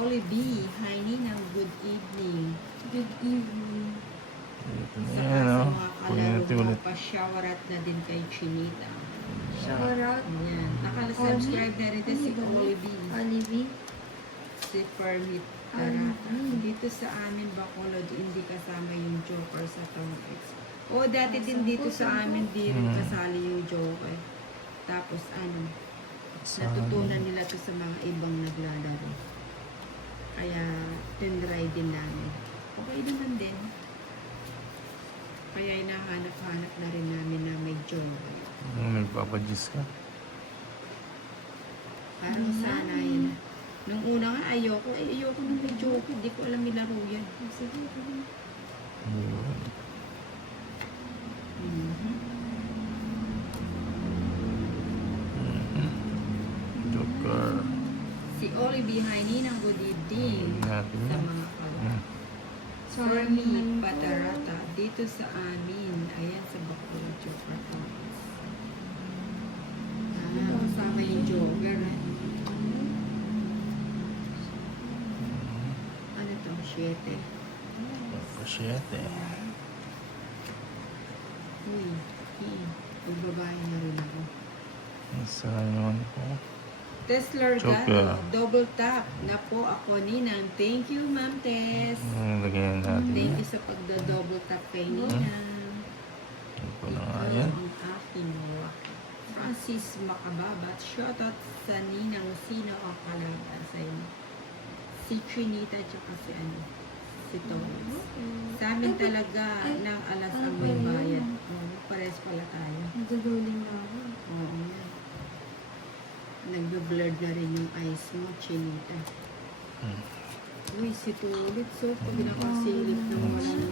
Oli B. Hi Ninang, good evening. Good evening. Saka Ayan sa o. mga Kunin natin kalaro mo, ulit. pa-showerat na din kay Chinita. Shout out. Ayan. Nakala-subscribe na rin si Oli B. Olive. Si Permit Tarata. Dito sa amin, Bacolod, hindi kasama yung Joker sa Town X. O, dati din dito sa amin, di rin kasali yung Joker. Tapos natutunan nila to sa mga ibang naglalaro. Kaya, tinry din namin. Okay naman din. Kaya hinahanap-hanap na rin namin na may Joker. Nagpapadjus ka? Parang sana yun. Nung una nga, ayoko nung may Joker. Hindi ko alam nilaro yan. Sige, Ayun. Joker. Si Oli behind Ninang, good evening Natin sa yan. mga kalaro. For me, Patarata, dito sa amin, ayan sa Bacolod, Joker. Kasama yung Joker. Ano to? 7. Pasyete. Uy, pagbabae na rin ako. Saan naman po? Tesla Joker. Galo, double tap na po ako Ninang. Thank you, Ma'am Tess. Lagyan natin. Thank you sa pagda-double tap kay Ninang. Ito po na nga Ikaw yan. ang aking wak. Francis Makababat, shoutout sa Ninang. Sino ang kalaban sa inyo? Si Trinita tsaka si Torres. Sa amin talaga ng alas ang may bayad. Pares pala tayo. Nagduduling na ako. Oo nga. Nagbe-blurred na rin yung eyes mo, Chinita. Uy, si Tulit. So, pag nakasilip ng walang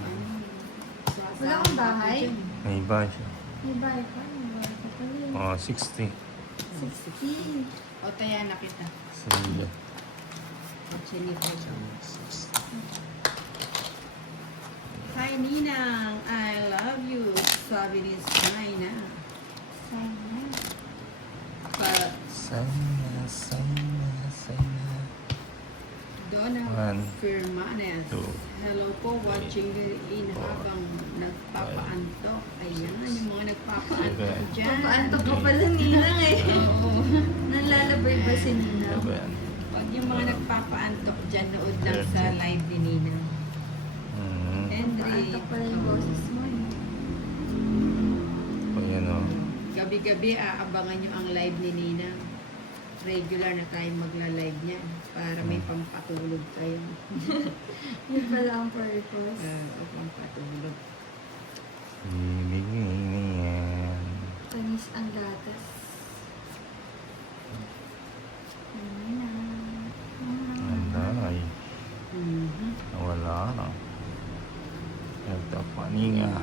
Wala kang bahay? May iba siya. May bahay pa. May bahay pa pala. 60. 60. O, taya na kita. Sige. O, Chinita. Hi, Ninang. I love you. Sabi ni Saina. Sana. Sana. Donna One, Firmanes. two, Hello po, watching in habang nagpapaantok. Ayan, yung mga nagpapaantok Seven. dyan. Papaantok ka pala Ninang eh. Oo. Nanlalabay ba si Ninang? 7. Pag yung mga nagpapaantok dyan, nood lang sa live ni Nina. Henry. Papaantok pala yung boses mo eh. Ayan o. Gabi-gabi, aabangan nyo ang live ni Nina. Regular na tayo magla-live niya para may pampatulog kayo. Yun pala ang purpose. Pampatulog. Ibigay na yan. Tanis ang gatas. Ninang. Anday. Mhm. Nawala na. Nagtapaninga.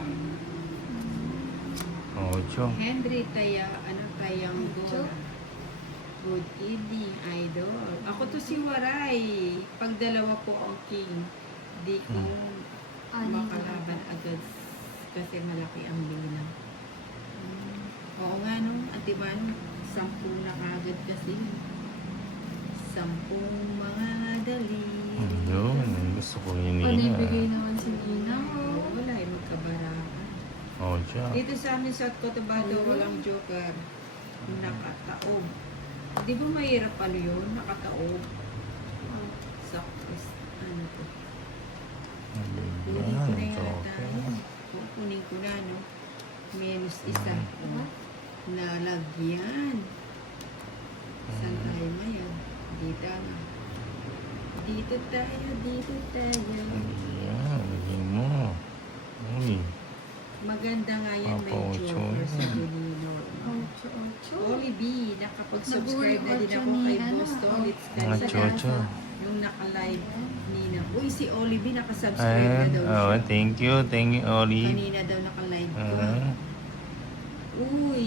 Ocho. Henry, tayang go. Good evening, idol. Ako to si Waray. Pag dalawa po ang king, di ko makalaban agad kasi malaki ang bilang. Oo nga no, at diba no, 10 na kagad kasi. 10 mga dali. Yun. Gusto ko yun Panibigay naman si Ninang. Oo, wala eh, magkabarakan. Ocho. Dito sa amin sa Cotabato, walang joker. Nakataob. Di ba mahirap ano yun? Nakataob. Sa ano to? Kunin ko na yata yun. Kukunin ko na, no? Minus isa. Nalagyan. Saan tayo ngayon? Dito na. Dito tayo, dito tayo. Ayan. Lagyan mo. Uy. Maganda nga yan, may Papa-ocho joker sa yan. Bonino. Ocho. Oli B, nakapag-subscribe na din ako kay Boss Tolitz. Mga chocho. Yung naka-live Nina. Uy, si Oli B, nakasubscribe na Ayan. daw siya. Oh, thank you. Thank you, Oli. Kanina daw naka-live ko. Ah. Uy.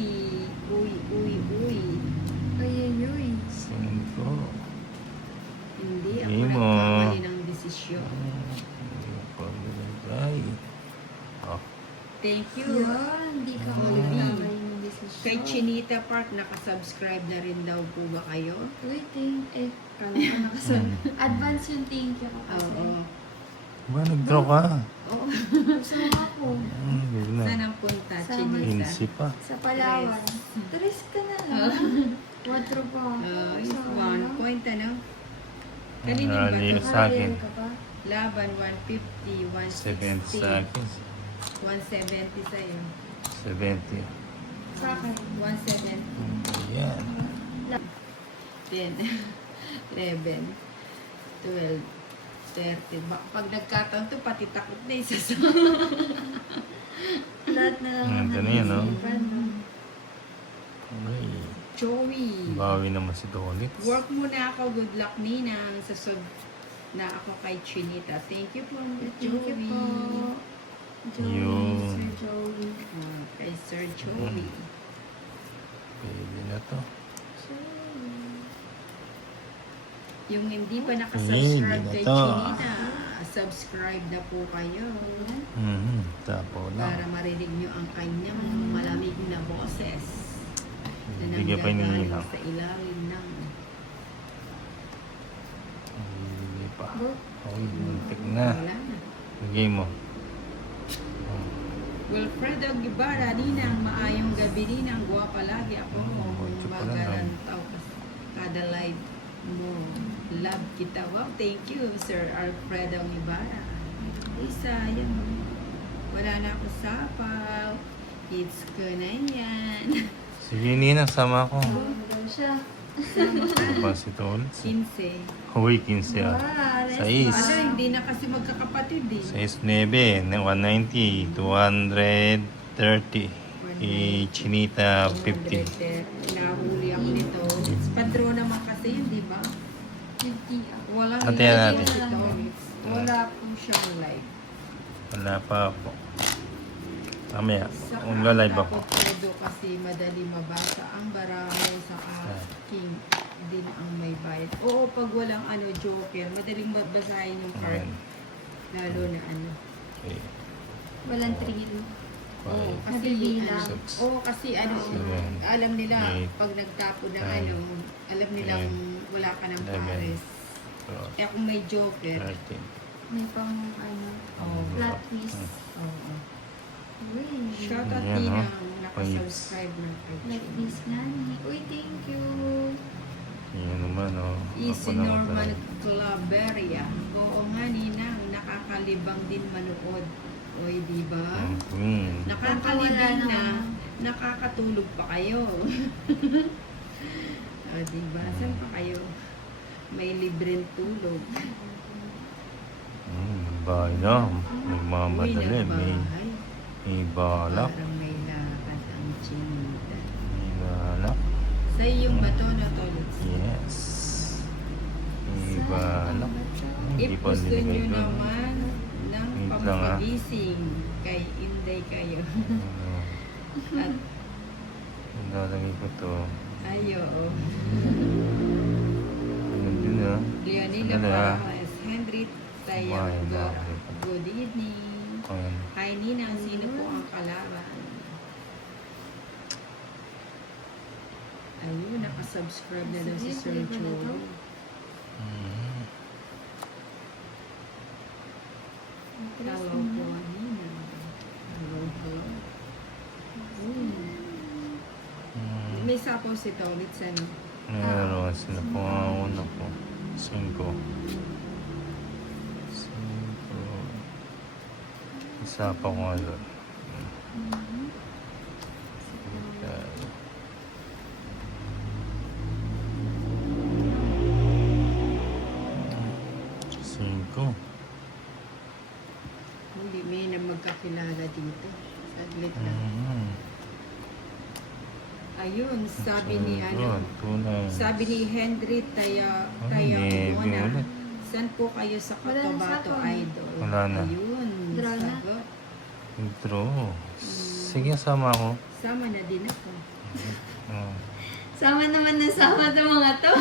Ay. 5. Hindi ako Hindi mo. nagkamali ng desisyon. Paglagay. Oh. Thank you. Yan. Di ka Olive. magkakay ng decision. Kay Chinita Park, nakasubscribe na rin daw po ba kayo? Uy, kala ko nakasal. Advance yung thank you ko kasi. Oo. Ba, nag-draw ka? Oo. Gusto mo ako. Yun na. Saan ang punta, Sa Chinita? Insi pa. Sa Palawan. Tres ka na lang. 4 pa. Is Sa 1 point, ano? Kanino ba Ali, ito? sa akin. ka pa? Laban, 150, 70 sa 160, akin. 170 sa'yo. 70. Sa akin. 170. Yan. 10, 11, 12, 13. Pag nagkataon to, pati takot na isa sa... Lahat na lang. Ganda na yan, no? naisipan, no? Okay. Joey. Bawi naman si Dolit. Work muna ako. Good luck, Ninang. Sasod na ako kay Chinita. Thank you po, Thank you Joey. po. Joey, Yun. Sir Joey. Kay Sir Joey. Pwede na to. Yung hindi pa nakasubscribe Hindi kay na to. Chinita, subscribe na po kayo. Tapo na. Para marinig nyo ang kanyang malamig na boses. Na Hindi pa nanggagaling iniilang. sa ilalim ng... Hindi pa. Go. Okay, muntik na. Wala na. Lagay mo. Wilfredo Guevara, Ninang, maayong gabi Ninang, guwapa lagi ako. Ocho pa lang, Magalantaw kada live mo. Love kita. Wow, thank you, Sir Alfredo Guevara. Isa, yan. Wala na ako sapaw. It's ko na yan. Sige, Nina, sama ko. Ano daw siya? Sama ka. Ano ba si Dolit? 15. Huwi, 15 ah. Sais. Ano, hindi na kasi magkakapatid eh. 6'9", 190, 230. Chinita, 50. Nahuli ako nito. Padro naman kasi yun, di ba? 50 ako. Wala Hatihan natin. Wala po siyang live. Wala pa po. Mamaya, Sa mag-live ako. Podo kasi madali mabasa. Ang baramo sa aking din ang may bayad. Oo, pag walang joker, madaling basahin yung card. Ayan. Lalo na ano. Okay. Walang thrill. Oo, 5, kasi Nabibilang. Six. kasi Seven. alam nila Eight. pag nagtapo ng Nine. alam nilang wala ka ng 11. pares. Kaya kung may joker, 13. May pang Oo. flat twist. Oo. Uy. Shoutout Ayan, din oh. ang nakasubscribe ng Flat twist nga ni. Uy, thank you. Yan naman, oh. Easy Ako na Norman matay. Claveria. Oo nga, Ninang. Nakakalibang din manood. Oy, di ba? Nakakalibang Wala na. naman. Nakakatulog pa kayo. Di ba? Saan pa kayo? May libreng tulog. Bahay na. May mga Uwi madali. ng May, bahay. may balak. Parang may lakad ang Chinita. May balak. Sa yung bato na tolits. Yes. May balak. Hindi pa Ipusto nilagay nyo doon. naman ng Wait lang, ah. pampagising kay Inday kayo. At Ang lalagay ko to. ayo, Ano din ah. Leonila Sandali, ah. Parajes, Henry Kumain Tayang na Gora. ako. Good evening. Ayan. Hi Ninang, sino po ang kalaban? Ayun, nakasubscribe na daw si Sir Sige, pwede ba na to? Joey. Mhm. Hello po, Ninang. Hello, hello. May sapaw si Tolitz, ano? Meron sila po ang una po. 5. 5. Isa pa ko nga doon. Cinco. Hindi, may na magkakilala dito. Saglit lang. Ayun, sabi ni ano, Tunay. sabi ni Henry Taya Hindi, Mona, ulit. saan po kayo sa Wala na Cotabato sapaw. Idol? Wala na. Ayun, Draw na. sagot. Intro. Sige, sama ko. Sama na din ako. Oh. Sama naman na sama ng mga to.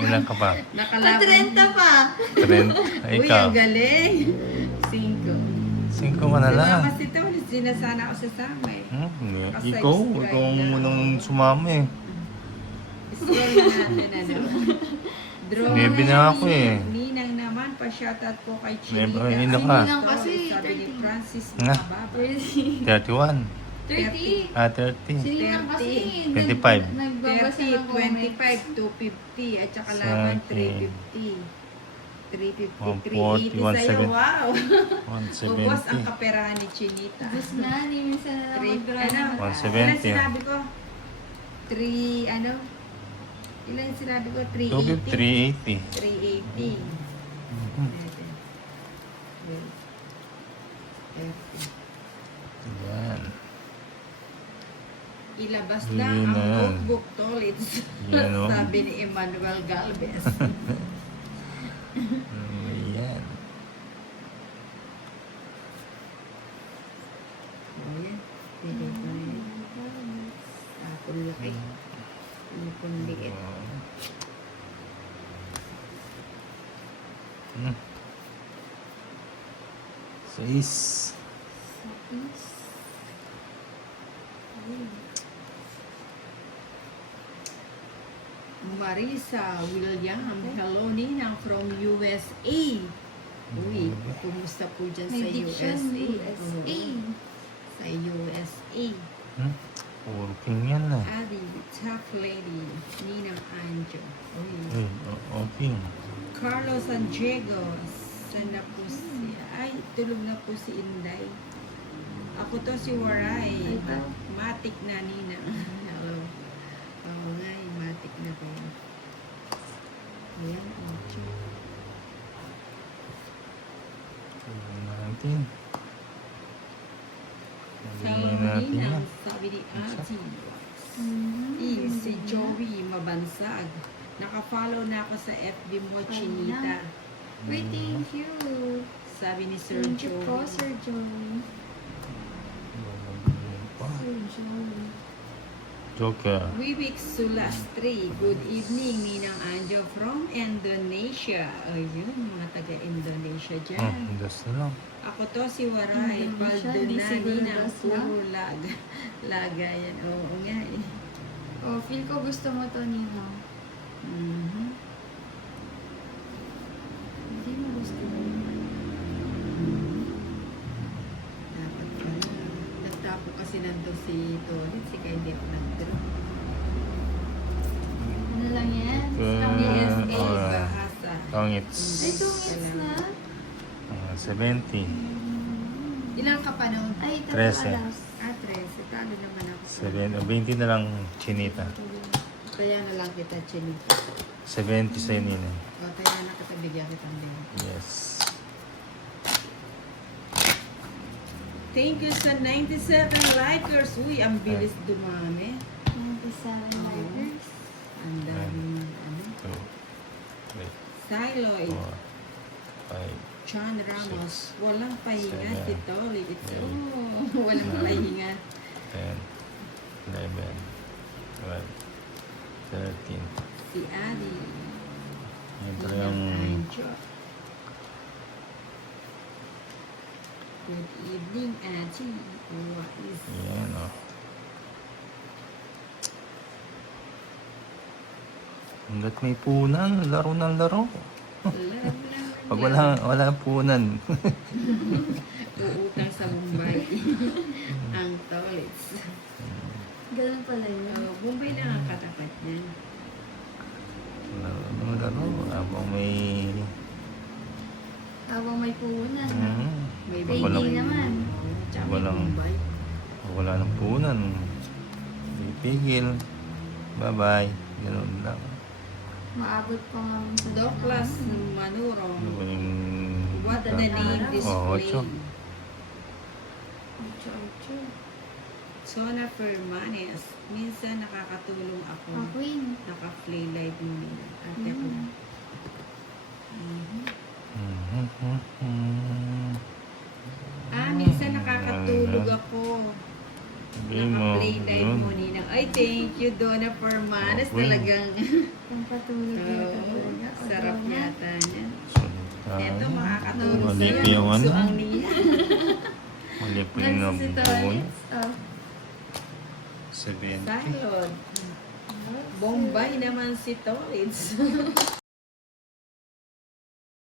Ilan ka pa? Nakalaban. Pa-30 pa. 30. Ay, Uy, ikaw. ang galing. 5. 5 ka na lang. Kasi ito, sinasana ako sa sama eh. Hindi. Naka-size Ikaw grinder. ang munang sumama eh. Scroll natin ano. Draw Maybe na ako eh. Ninang naman, pa-shoutout po kay Maybe, Chinita. ayun na Si ka. Ninang kasi, Sabi ni 30. Francis Nga. Mababa. 31. 30. 30. Si Ninang kasi, 25. nagbabasa ng 30, comments. 25, 250. At saka Sa laban, akin. 350. 350, 140, 380 sa'yo. 170. Wow! Ubos ang 170. kaperahan ni Chinita. Tapos na, ni minsan na lang mag-draw Ano? ng mata. 170. Ilan sinabi ko? 3, ano? Ilan sinabi ko? 380. 380. 380. Mhm. Natin. Wait. 30. Yan. Ilabas Yun na ang na yan. notebook tolits. Yan, oh. Sabi ni Emmanuel Galvez. Yan. Ayan. Pwede ko na yan. Tapon laki. Tapon liit. Hmm. 6. Marisa William, hello Ninang from USA. Uy, kumusta po dyan sa May diction, USA? USA. Oo, sa USA. Working yan na. Abby, tough lady, Ninang Anjo. Uy. Okay. Carlos San Diego, saan na po si... Ay, tulog na po si Inday. Ako to si Waray. Matik na, Ninang. Hello. Oo nga, matik na po yan. Ayan, Anjo. Tingnan natin. Hello, Tingnan natin yan. Ninang, sabi ni Ati. Si Joey Mabansag. Naka-follow na ako sa FB mo, Chinita. Wait, thank you. Sabi ni Sir Thank you po, Joey. Sir Joey. Sir Joey. Joker. Wiwik Sulastri. Good evening, Ninang Anjo from Indonesia. Ayun, mga taga-Indonesia dyan. Das na lang. Ako to si Waray. Indonesia, Paldo di na, siguro Ninang. das lang. Puro laga yan. Oo nga eh. Oh, feel ko gusto mo to, Ninang. Mhm. Hindi mo gusto. Dapat pala. Nagtapo kasi nandun si Torit. Kaya hindi ako nag-draw. Ano lang yan? PSA, Ah, bahasa. Pangits. Ay, 2 minutes na. 70. Ilang ka pa noon? Ay, ito 13. alas. 13. Talo naman ako. 20 na lang Chinita. Kaya na lang kita, Chinita. 70 sa inyo. O, kaya na kita bigyan kitang din. Yes. Thank you sa 97 likers. Uy, ang bilis dumami. 27 likers. Ang dami ano. 2, 3, Siloid. 4, 5, John Ramos. Six, Walang pahinga seven, si Toli. It's, eight, walang nine, pahinga. 10, 11, 12, 13. Si Adi. Ito yung Anjo. Good evening, Ati. What is... yan o. Hanggat may punan, laro ng laro. Pag wala punan. Uutang sa Mumbai. Ang Tolits. Ganun pala yun. Mumbai lang ang katapat niyan. Laro ng laro. Habang may puhunan. May Pag Pwede walang, naman. Tsaka may walang- Mumbai. pag wala ng punan, pipigil. Bye-bye. Ganun lang. Maabot pa nga sa Doklas Ano Manurong. ba yung... What the name Oh, display? ocho. Ocho. Sona Fermanes. Minsan nakakatulong ako. Queen. Naka-play live mo nila. Ate ko. Minsan nakakatulog ako. Sabi mo, Naka-play live yun. mo nila. Ay, thank you, Donna Fermanes. Okay. Talagang Pampatulog yata Oo, talaga. O, sarap daw na. yata niya. Salita. Ito, makakatulog Mali sa'yo. pa yung ano. So, ang niya. Mali pa yung nabubuhay. Oh. 70. Salad. Bombay naman si Torits.